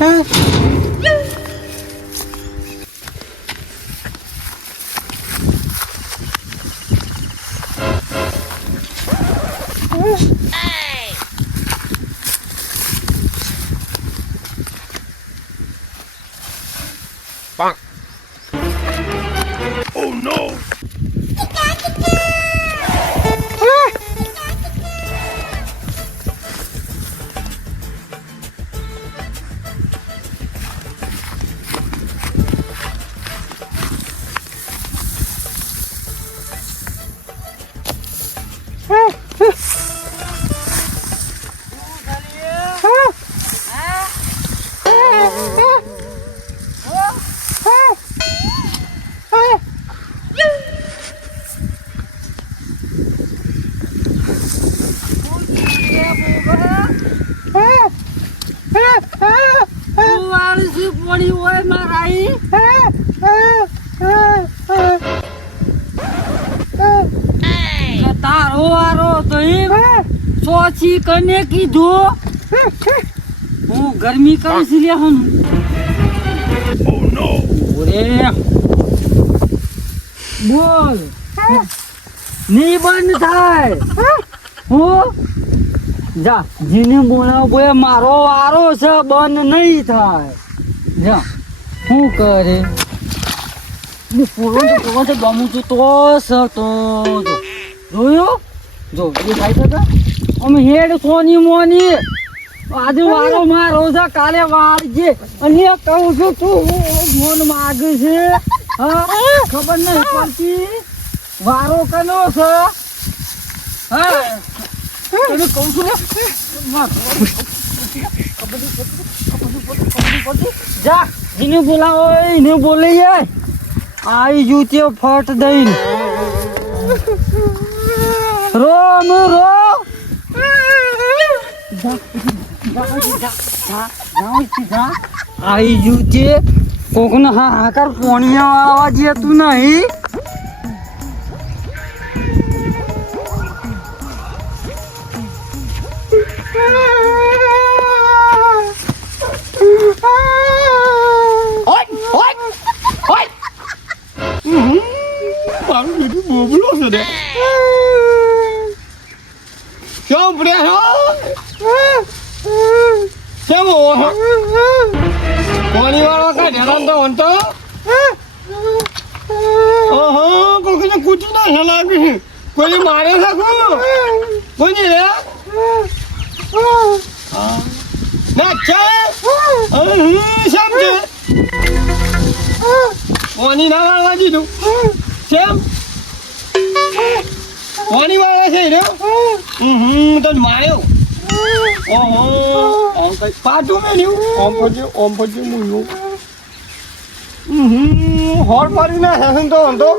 Oh no! પડી હોય મારાઈ તારો વારો તો સોચી કને કીધું હું ગરમી કરું છું લે હું Oh no! ઓરે બોલ ની બંધ થાય હું જા જીને બોલાવો મારો વારો છે બંધ નહીં થાય જા શું કરે પૂરો ગમું છું તો સતો જોયો જો એ થાય છે અમે હેડ સોની મોની આજે વારો મારો છે કાલે વારજે અને કહું છું તું મોન માગે છે હા ખબર નહીં પડતી વારો કનો છે હા તને કહું છું જા જીને બોલાવો એને બોલીએ આવી જુ તે ફટ દઈને રોમ રો આવી જુ તે કોકને હાહાકાર પોણિયા આવવા જે તું નહીં મારું બેટું બોબલો છે ને કેમ પડે કેમ પાણી વાળો કાઢે તો હંતો કોઈ કૂચી ના છે લાગે કોઈ મારે શકું કોઈ રે ના છે શેમ છે પાણી ના વાળવા દીધું કેમ પાણી વાળા છે ને તને માર્યો ઓહો ઓમ કઈ પાટું મેલ્યું ઓમ પછી મુયું હોર મારી ના હેસન તો હંતો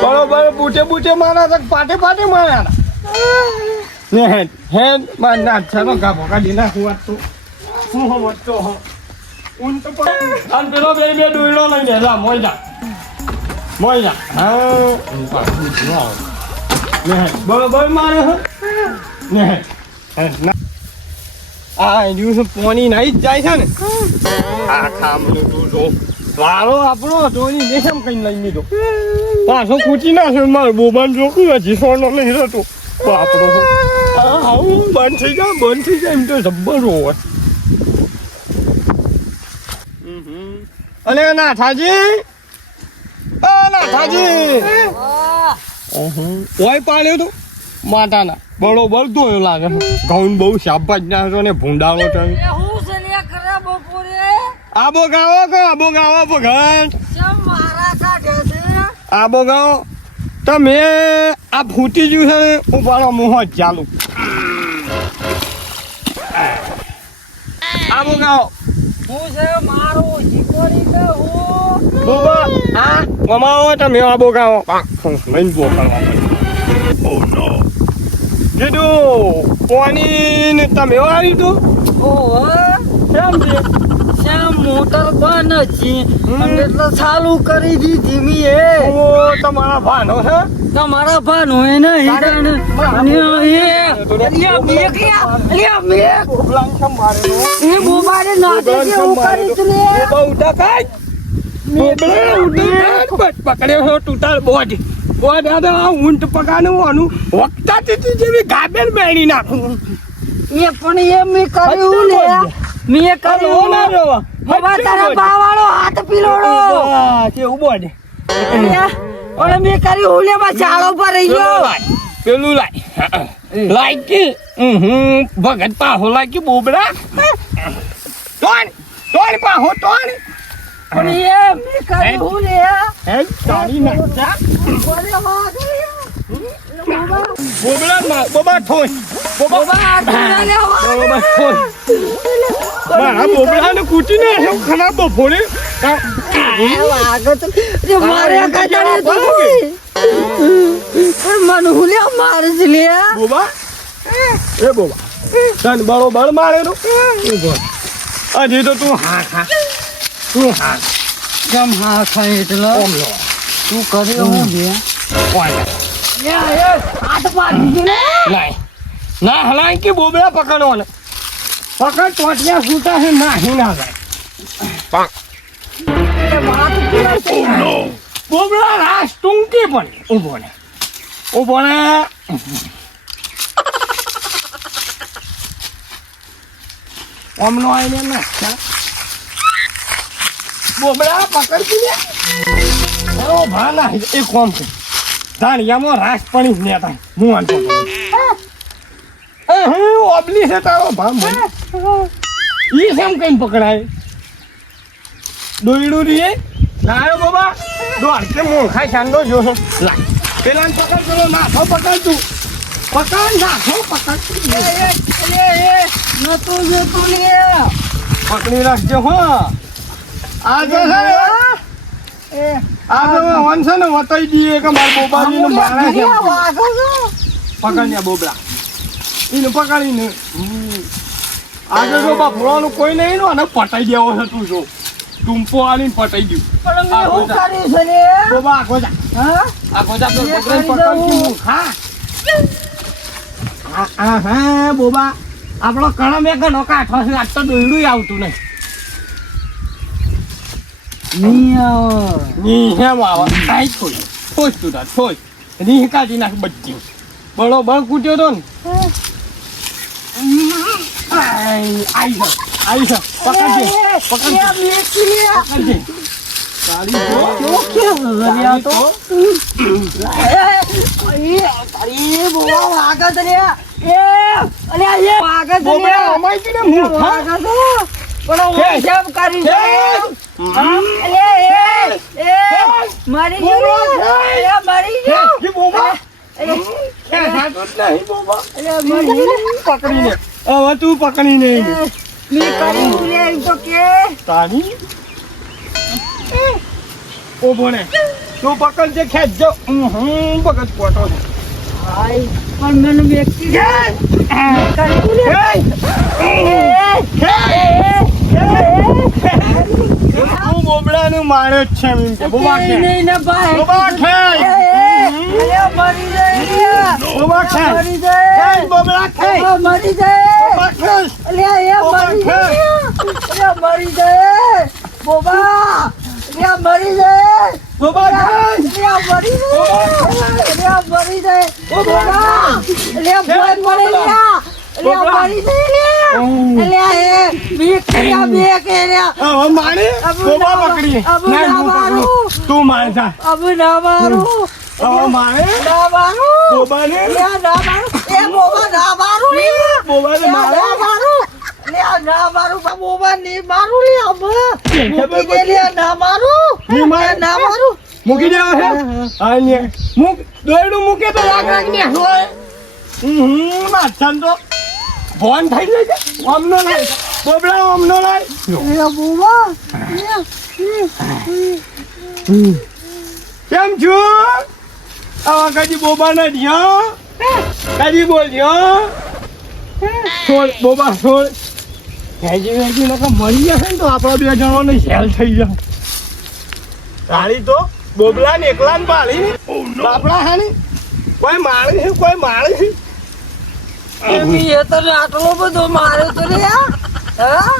બરોબર બૂટે મારા તક પાટે માર્યા ને હેડ માર ના છનો કાપો કાઢી નાખું વાત તો હું મતતો હો ઉન તો પણ આન પેલો બે દોયડો લઈને લા મોઈલા હા ને બરોબર મારે ને આ દિવસ પાણી નાઈ જ જાય છે ને આ ખામનું તું જો વારો આપણો ટોની દેશમ કઈ લઈ લીધો પાછો ખૂટી ના છે મારે બોબાન જોકું હજી સોનો લઈ રહ્યો તો આપણો હા બંધ થઈ જાય એમ તો જબ્બર હોય અલે ના થાજી ઓય પાડ્યો તો માટાના બરોબર ધોયો લાગે ઘઉં બહુ શાબાજ ના ને ભૂંડાળો તો આબો ગાવો ભગવાન આબો ગાવો તમે આ ફૂટી ગયું છે ને ઉપાડો મોહ ચાલુ આબો ગાવો મમાવો તમે આબો ગાવો લઈને બો કરવા Oh no! કીધું પાણી ને તમે આવ્યું તું કેમ છે શ્યામ મોટર બંધ હતી અને એટલે ચાલુ કરી દીધી મી એ ઓ તમારા ભાનો છે તમારા ભાન હોય ને હિરણ અને એ અલિયા મેક બોબલાને કેમ મારેલો? એ બોબાને નાદે કે ઉપાડી તું લે બોબા ઉઠા કાઈ બોબલા ઉઠા કાઈ પકડ્યો છો ટૂટાલ બોડ આ ઊંટ પકાનું આનું વખતા તીતી જેવી ગાબેર બેણી નાખું એ પણ એ મે કર્યું લે મે કર્યું ના રોવા બાબા તારા બાવાળો હાથ પીલોડો કે ઉબોડ ઓલે મે કર્યું લે બા ચાળો પર રહી ગયો પેલું લાઈ કે ભગત પાહો લાઈ કે બોબડા તોણ પાહો તોણ પણ એ મે કર્યું લે હે તારી નાચા બોલે વાત બોબડા ના બોબા ઠોય બાબા લે બોબા ઠોય મારા બોબડાને કૂટીને હું ખરાબ બફોડે વાગત રે મારે કાજણે તો મન હુલ્યા મારસ લે બોબા એ બોબા તન બરોબર મારેલો હજી તો તું હા કેમ હા ખાય એટલે ઓમલો તું કર્યો હું બે કોણ એ હાથ પાડી દીધું ને નહીં ના હલાય કે બોબડા પકડો ને પકડ ટોટિયા છૂટા છે નાહી ના જાય એ વાત પૂરી બોબડા રાસ ટૂંકી પડે ઊભો ને ઓમનો આઈને ના બોબડા પકડતી ને ઓ ભાના એક કોમ છે ધાણિયામાં રાસ પડી ને થાય હું આનતો હું ઓબલી છે તારો ભા મને ઈ કેમ કઈ પકડાય દોયડું રીએ લાયો બાબા દોડ કે હું ખાઈ સાંડો જો લા પેલા પકડ પેલો નાખો પકડ તું પકડ નાખો પકડ એ નતો જે તું લે પકડી રાખજો હો આજે છે ને આજે વંશ ને વતાઈ દઈએ કે મારા બોબાજીને મારે છે પકડ ને બોબડા એને પકડીને આજે જો બાપુરાનું કોઈ નહીં નો અને પટાઈ દેવો છે તું જો ટૂંપો આલીને પટાઈ દઉં પણ મેં હું કર્યું છે લે બોબા આખો જા હા આખો જા તો મેં પકડી કરી પકડ દઉં. હું હા હા બોબા આપણો કણમ એક નો કાઠો છે આજ તો દોયડું આવતું નહીં ની હેમ આવા કાઈ થોઈ થોઈ તું તા થોઈ ની કાઢી નાખ બચ્ચી બરોબર કૂટ્યો તો ને આઈ જા પકડજે પકડજે તારી જો બોબડા અમાઈ તી ને મૂર્ખા મારી ગયો મારી ગયો કે બોબા કે સાતો નહીં બોબા પકડીને હવે તું પકડીને મેં કર્યું લે એમ તો કે તારી ઓ બોને તું પકડજે ખેંચજો પકડ પોટો છે હાય પણ મને વ્યક્તિ કર્યું લે તું બોબડાનું મારે જ છે એમ કે બોબા કે નહીં ને ભાઈ બોબા ખેંચ મરી જાય બોબા ખેંચ મરી જાય ખેંચ બોબડા ખેંચ મરી જાય બોબા ખેંચ મરી જાય મરી જાય બોબા મરી જાય બોબા ખેંચ મરી જાય મરી જાય બોબા લે ભોય પડે હવે મારે બોબા પકડી ના હું પકડું તું મારે જા અબ ના મારું હવે મારે ના મારું બોબાને ના મારું એ બોબા ના મારું બોબાને મારે ના મારું બોબા ની મારું લે અબ મૂકી દે ના મારું ની મારે ના મારું મૂકી દેવા છે આને મૂક દોયડું મૂકે તો લાગ ને હોય માછન તો ફોન થઈ જાય છે ઓમનો લાય બોબડા ઓમનો લાય એ બોબા કેમ છું આવા કદી બોબા ને ધ્યો કદી બોલ્યો છોડ બોબા છોડ હેજી નકા મરી જશે ને તો આપણા 2 જણાને હેલ થઈ જાય. તાળી તો બોબલા ને એકલા ને પાડી બાપડા હાની કોઈ માળી છે કોઈ માળી છે. એ તો આટલો બધો માર્યો તો રે હા